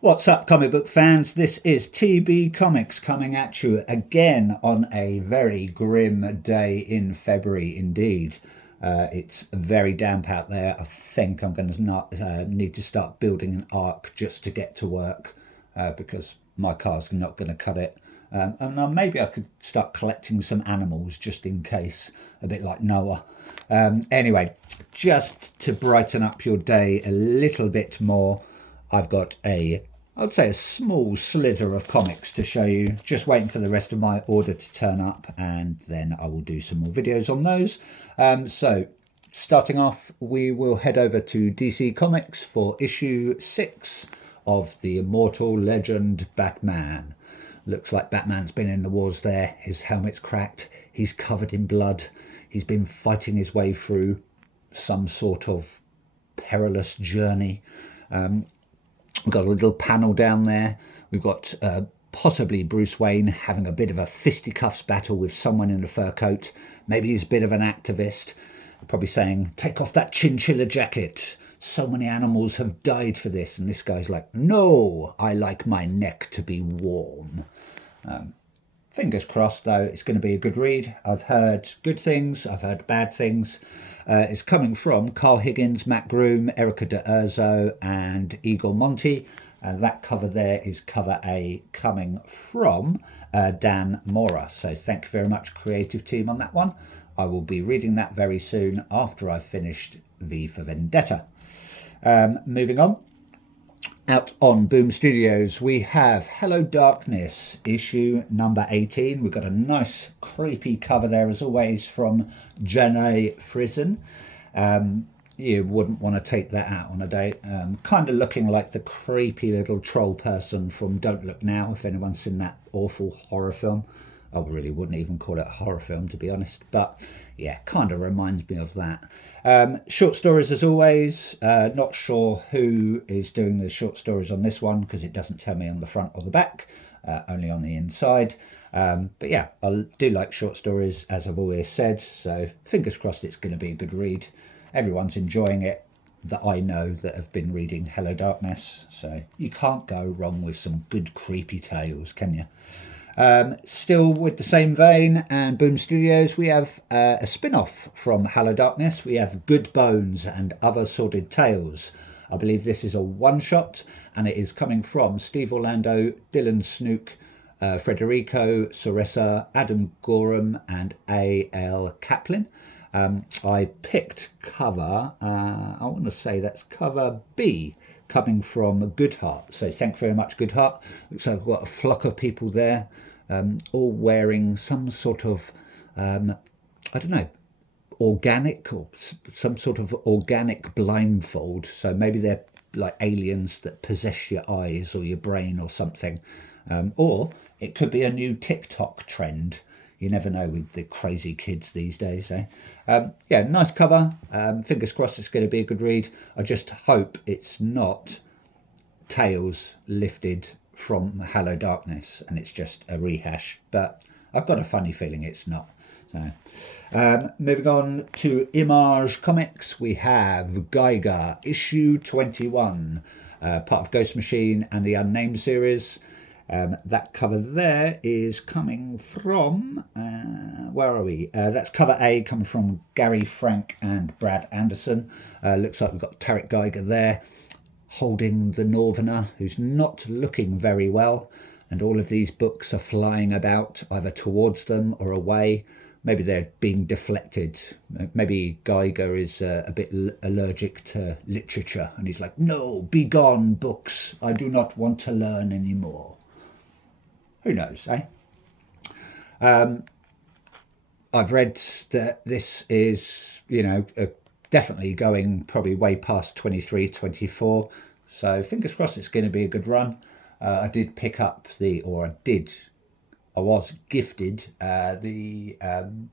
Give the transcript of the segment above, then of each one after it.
What's up, comic book fans? This is TB Comics coming at you again on a very grim day in February indeed. It's very damp out there. I think I'm going to not need to start building an ark just to get to work because my car's not going to cut it. And maybe I could start collecting some animals just in case, a bit like Noah. Anyway, just to brighten up your day a little bit more, I've got I'd say a small slither of comics to show you. Just waiting for the rest of my order to turn up, and then I will do some more videos on those. So starting off, we will head over to DC Comics for issue 6 of the immortal legend Batman. Looks like Batman's been in the wars there. His helmet's cracked. He's covered in blood. He's been fighting his way through some sort of perilous journey. We've got a little panel down there. We've got possibly Bruce Wayne having a bit of a fisticuffs battle with someone in a fur coat. Maybe he's a bit of an activist. Probably saying, take off that chinchilla jacket. So many animals have died for this. And this guy's like, no, I like my neck to be warm. Fingers crossed, though, it's going to be a good read. I've heard good things. I've heard bad things. It's coming from Carl Higgins, Matt Groom, Erica D'Urso and Eagle Monty. And that cover there is cover A, coming from Dan Mora. So thank you very much, creative team, on that one. I will be reading that very soon after I've finished V for Vendetta. Moving on. Out on Boom Studios, we have Hello Darkness, issue number 18. We've got a nice creepy cover there, as always, from Janae Frizen. You wouldn't want to take that out on a date. Kind of looking like the creepy little troll person from Don't Look Now, if anyone's seen that awful horror film. I really wouldn't even call it a horror film, to be honest. But yeah, kind of reminds me of that. Short stories, as always. Not sure who is doing the short stories on this one because it doesn't tell me on the front or the back, only on the inside. But yeah, I do like short stories, as I've always said. So fingers crossed it's going to be a good read. Everyone's enjoying it that I know that have been reading Hello Darkness. So you can't go wrong with some good creepy tales, can you? Still with the same vein and Boom Studios, we have a spin-off from Hello Darkness. We have Good Bones and Other Sordid Tales. I believe this is a one-shot, and it is coming from Steve Orlando, Dylan Snook, Federico Soressa, Adam Gorham and A.L. Kaplan. I picked cover, I want to say that's cover B, coming from Goodheart. So thank you very much, Goodheart. Looks like we've got a flock of people there, all wearing some sort of, I don't know, organic or some sort of organic blindfold. So maybe they're like aliens that possess your eyes or your brain or something. Or it could be a new TikTok trend. You never know with the crazy kids these days, eh? Yeah, nice cover. Fingers crossed it's going to be a good read. I just hope it's not tales lifted from Hello Darkness and it's just a rehash. But I've got a funny feeling it's not. So, moving on to Image Comics, we have Geiger, issue 21, part of Ghost Machine and the Unnamed series. That cover there is coming from, where are we? That's cover A, coming from Gary Frank and Brad Anderson. Looks like we've got Tarek Geiger there holding the Northerner, who's not looking very well. And all of these books are flying about either towards them or away. Maybe they're being deflected. Maybe Geiger is a bit allergic to literature. And he's like, no, be gone, books. I do not want to learn anymore. Who knows, eh? I've read that this is, definitely going probably way past 23, 24. So fingers crossed it's going to be a good run. I did pick up I was gifted the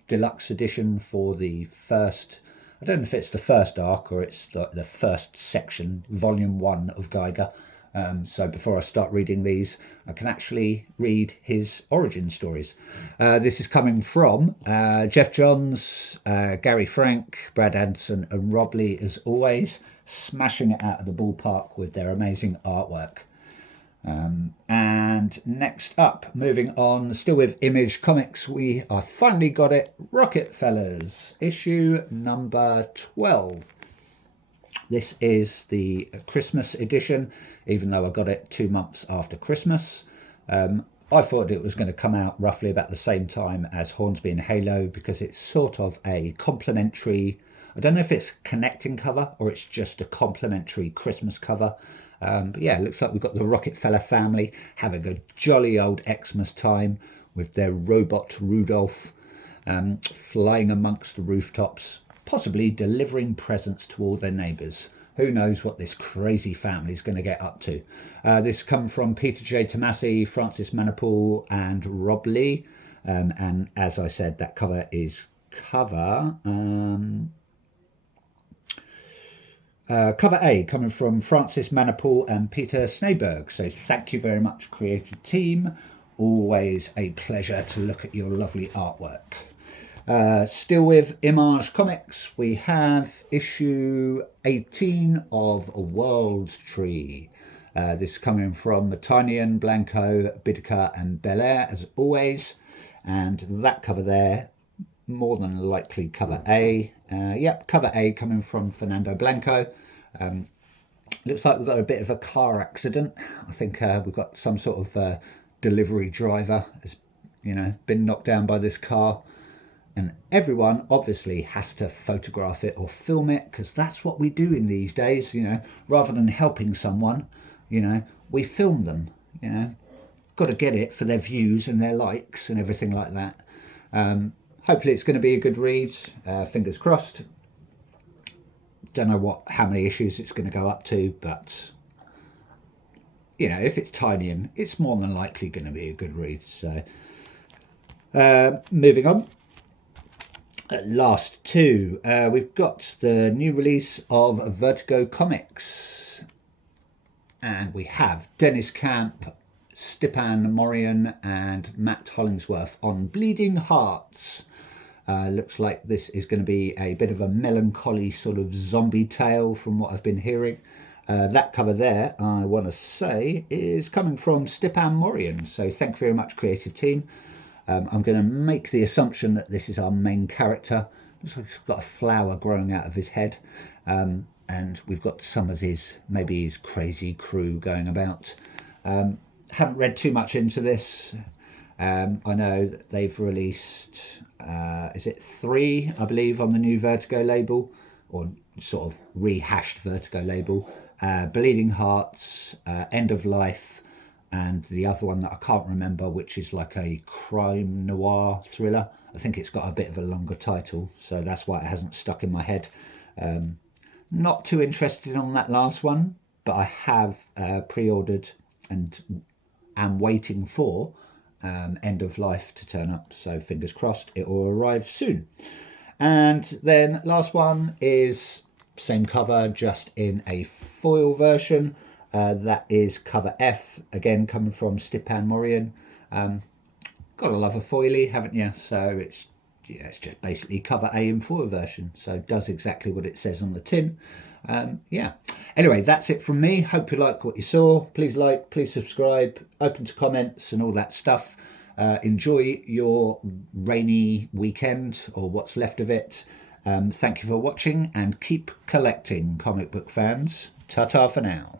deluxe edition for the first, I don't know if it's the first arc or it's the first section, volume 1 of Geiger. So before I start reading these, I can actually read his origin stories. This is coming from Jeff Johns, Gary Frank, Brad Anderson and Rob Lee, as always, smashing it out of the ballpark with their amazing artwork. And next up, moving on, still with Image Comics, we are finally got it, Rocket Fellas, issue number 12. This is the Christmas edition, even though I got it 2 months after Christmas. I thought it was going to come out roughly about the same time as Hornsby and Halo because it's sort of a complementary, I don't know if it's connecting cover or it's just a complementary Christmas cover. But yeah, it looks like we've got the Rocket Fella family having a jolly old Xmas time with their robot Rudolph flying amongst the rooftops, possibly delivering presents to all their neighbours. Who knows what this crazy family is going to get up to. This come from Peter J. Tomasi, Francis Manapul and Rob Lee. And as I said, that cover is cover A, coming from Francis Manapul and Peter Sneyberg. So thank you very much, creative team. Always a pleasure to look at your lovely artwork. Still with Image Comics, we have issue 18 of World Tree. This coming from Matinian, Blanco, Bidica and Belair, as always. And that cover there, more than likely cover A. Yep, cover A coming from Fernando Blanco. Looks like we've got a bit of a car accident. I think we've got some sort of delivery driver has, been knocked down by this car. And everyone obviously has to photograph it or film it because that's what we do in these days, rather than helping someone, we film them, got to get it for their views and their likes and everything like that. Hopefully it's going to be a good read, fingers crossed. Don't know how many issues it's going to go up to, but if it's tiny, and it's more than likely going to be a good read. So moving on. Last two, we've got the new release of Vertigo Comics, and we have Dennis Camp, Stipan Morian and Matt Hollingsworth on Bleeding Hearts. Looks like this is going to be a bit of a melancholy sort of zombie tale from what I've been hearing. That cover there, I want to say, is coming from Stipan Morian. So thank you very much, creative team. I'm going to make the assumption that this is our main character. Looks like he's got a flower growing out of his head. And we've got some of maybe his crazy crew going about. Haven't read too much into this. I know that they've released, is it 3, I believe, on the new Vertigo label, or sort of rehashed Vertigo label. Bleeding Hearts, End of Life, and the other one that I can't remember, which is like a crime noir thriller. I think it's got a bit of a longer title, so that's why it hasn't stuck in my head. Not too interested on that last one, but I have pre-ordered and am waiting for End of Life to turn up, so fingers crossed it will arrive soon. And then last one is same cover, just in a foil version. That is cover F, again coming from Stipan Morian. Gotta love a foilie, haven't you? So it's just basically cover A in foil version, so it does exactly what it says on the tin. Anyway, that's it from me. Hope you like what you saw. Please like, please subscribe, open to comments and all that stuff. Enjoy your rainy weekend, or what's left of it. Thank you for watching, and keep collecting, comic book fans. Ta-ta for now.